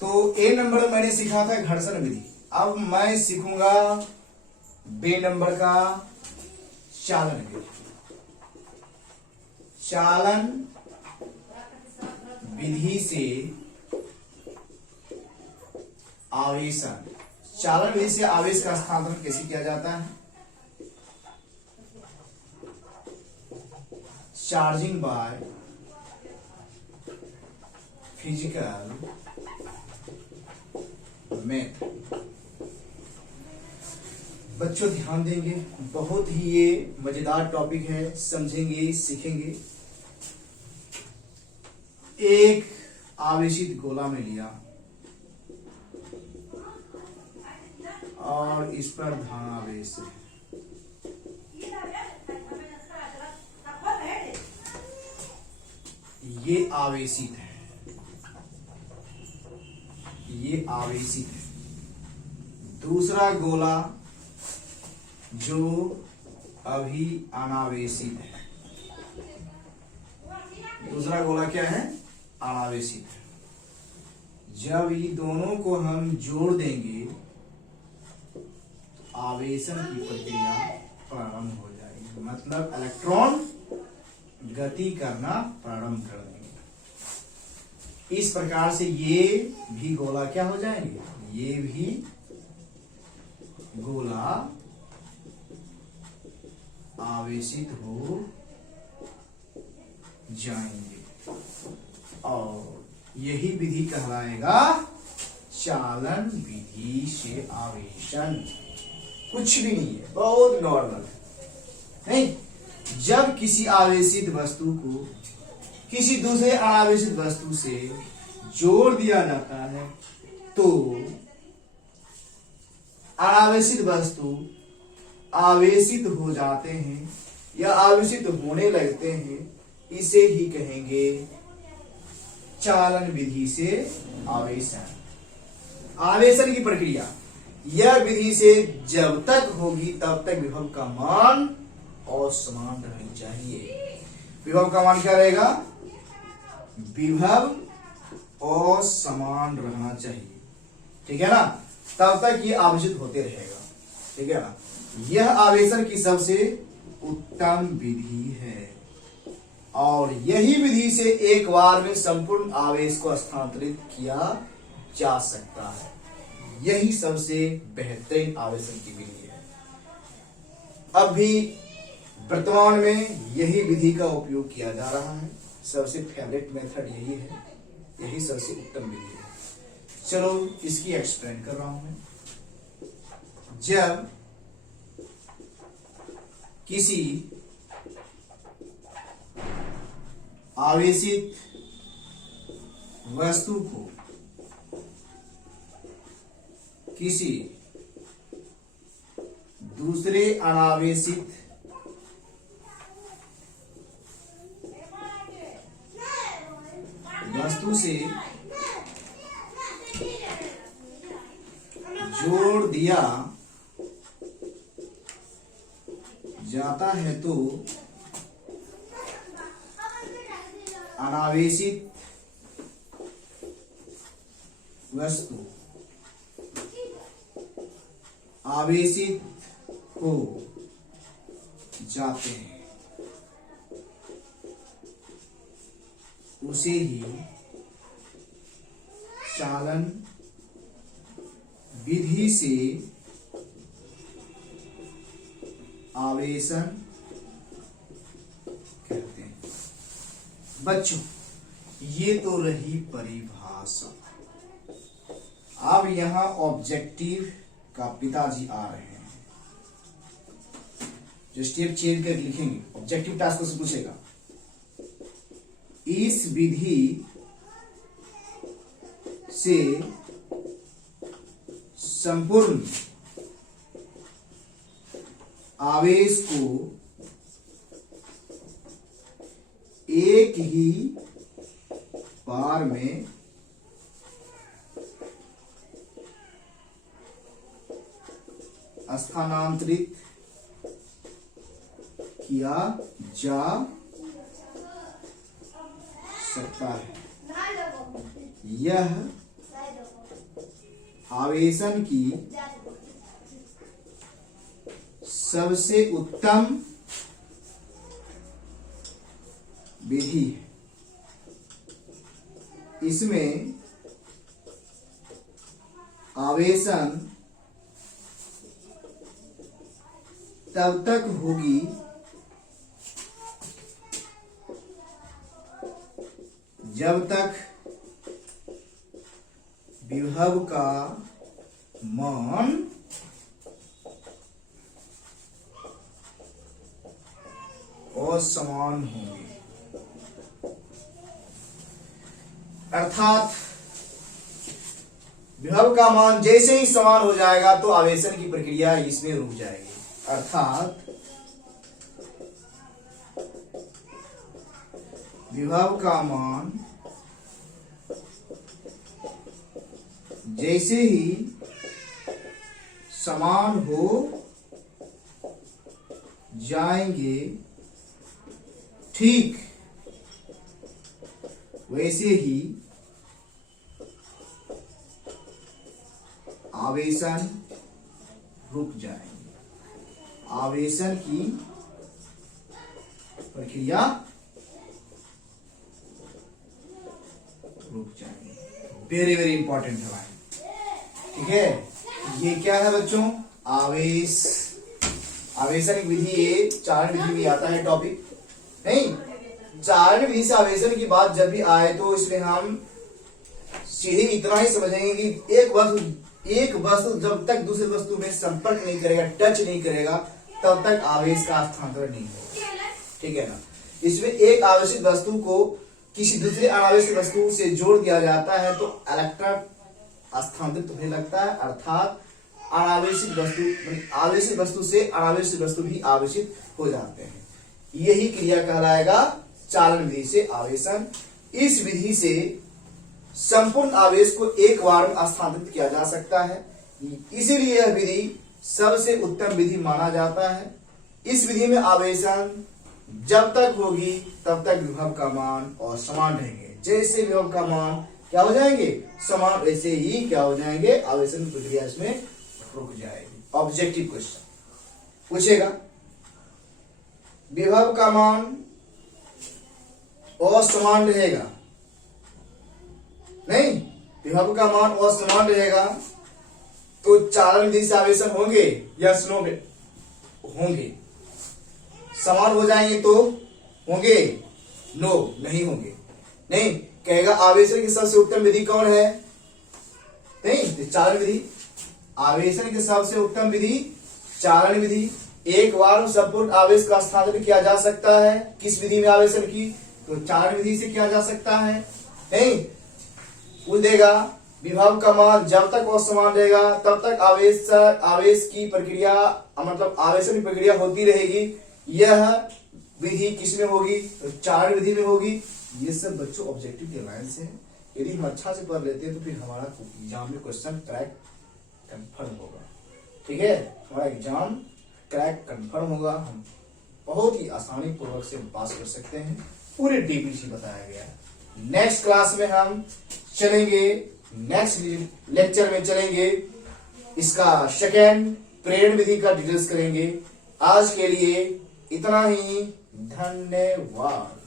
तो ए नंबर मैंने सीखा था घर्षण विधि, अब मैं सीखूंगा बे नंबर का चालन विधि। चालन विधि से आवेशन, चालन विधि से आवेश का स्थानांतरण कैसे किया जाता है? Charging by physical method. बच्चों ध्यान देंगे, बहुत ही ये मजेदार टॉपिक है, समझेंगे सीखेंगे। एक आवेशित गोला में लिया और इस पर धनावेश है, ये आवेशित है, ये आवेशित है। दूसरा गोला जो अभी अनावेशित है, दूसरा गोला क्या है? अनावेशित है। जब ये दोनों को हम जोड़ देंगे तो आवेशन की प्रक्रिया प्रारंभ हो जाएगी, मतलब इलेक्ट्रॉन गति करना प्रारंभ कर देंगे। इस प्रकार से ये भी गोला क्या हो जाएंगे? ये भी गोला आवेशित हो जाएंगे और यही विधि कहलाएगा चालन विधि से आवेशन। कुछ भी नहीं है, बहुत नॉर्मल है। नहीं, जब किसी आवेशित वस्तु को किसी दूसरे अनावेशित वस्तु से जोड़ दिया जाता है तो अनावेशित वस्तु आवेशित हो जाते हैं या आवेशित होने लगते हैं, इसे ही कहेंगे चालन विधि से आवेशन। आवेशन की प्रक्रिया यह विधि से जब तक होगी तब तक विभव का मान असमान रहना चाहिए। विभव का मान क्या रहेगा? विभव असमान रहना चाहिए, ठीक है ना? तब तक ये आवेशित होते रहेगा, ठीक है ना? यह आवेशन की सबसे उत्तम विधि है और यही विधि से एक बार में संपूर्ण आवेश को स्थानांतरित किया जा सकता है। यही सबसे बेहतरीन आवेशन की विधि है। अब भी वर्तमान में यही विधि का उपयोग किया जा रहा है, सबसे फेवरेट मेथड यही है, यही सबसे उत्तम विधि है। चलो इसकी एक्सप्लेन कर रहा हूं मैं। जब किसी आवेशित वस्तु को किसी दूसरे अनावेशित वस्तु से जोड़ दिया जाता है तो अनावेशित वस्तु आवेशित हो जाते हैं, उसे ही चालन विधि से आवेशन कहते हैं। बच्चों ये तो रही परिभाषा। अब यहां ऑब्जेक्टिव का पिताजी आ रहे हैं, जो स्टेप चेंज करके लिखेंगे। ऑब्जेक्टिव टास्क से पूछेगा, इस विधि से संपूर्ण आवेश को एक ही बार में स्थानांतरित किया जा सकता है। यह आवेशन की सबसे उत्तम विधि है। इसमें आवेशन तब तक होगी जब तक विभव का मान असमान होंगे। अर्थात विभव का मान जैसे ही समान हो जाएगा तो आवेशन की प्रक्रिया इसमें रुक जाएगी। अर्थात विभव का मान जैसे ही समान हो जाएंगे ठीक वैसे ही आवेशन रुक जाएंगे। आवेशन की प्रक्रिया रुक जाएंगे। वेरी वेरी इंपॉर्टेंट है भाई, ठीक है। ये क्या है बच्चों? आवेशन विधि, ये चारण विधि में आता है टॉपिक। नहीं, चारण विधि से आवेशन की बात जब भी आए तो इसमें हम सीधे इतना ही समझेंगे कि एक वस्तु जब तक दूसरी वस्तु में संपर्क नहीं करेगा, टच नहीं करेगा, तब तक आवेश का स्थानांतरण नहीं होगा, ठीक है ना। इसमें एक आवेशित वस्तु को किसी दूसरे अनावेशित वस्तु से जोड़ दिया जाता है तो इलेक्ट्रॉन स्थानांतरित होने लगता है। अर्थात आवेशित वस्तु से अनावेशित वस्तु भी आवेशित हो जाते हैं। यही क्रिया कहलाएगा चालन विधि से आवेशन। इस विधि से संपूर्ण आवेश को एक बार में स्थानांतरित किया जा सकता है, इसीलिए यह विधि सबसे उत्तम विधि माना जाता है। इस विधि में आवेशन जब तक होगी तब तक विभव का मान और समान रहेंगे। जैसे विभव का मान क्या हो जाएंगे? समान, वैसे ही क्या हो जाएंगे? आवेशन की प्रक्रिया इसमें रुक जाएगी। ऑब्जेक्टिव क्वेश्चन पूछेगा, विभव का मान असमान रहेगा, नहीं, विभव का मान असमान रहेगा तो चालन विधि से आवेशन होंगे? यस नो होंगे। समान हो जाएंगे तो होंगे? नो, नहीं होंगे। नहीं, कहेगा आवेशन की सबसे उत्तम विधि कौन है? नहीं, चालन विधि। आवेशन की सबसे उत्तम विधि चालन विधि। एक बार में संपूर्ण आवेश का स्थानांतरण किया जा सकता है। किस विधि में आवेशन की? तो चालन विधि से किया जा सकता है। नहीं, पूछ देगा विभव का मान जब तक असमान रहेगा तब तक आवेश की प्रक्रिया, मतलब आवेशन की प्रक्रिया होती रहेगी। यह विधि किसमें होगी? तो चालन विधि में होगी। ये सब बच्चों ऑब्जेक्टिव के लाइन से है। यदि हम अच्छा से पढ़ लेते हैं तो फिर हमारा एग्जाम में क्वेश्चन क्रैक कंफर्म होगा, ठीक है। हमारा एग्जाम क्रैक कंफर्म होगा। हम बहुत ही आसानी पूर्वक से पास कर सकते हैं। पूरे डीपीसी बताया गया है। नेक्स्ट क्लास में हम चलेंगे, नेक्स्ट लेक्चर में चलेंगे, इसका सेकेंड प्रेरण विधि का डिटेल्स करेंगे। आज के लिए इतना ही। धन्यवाद।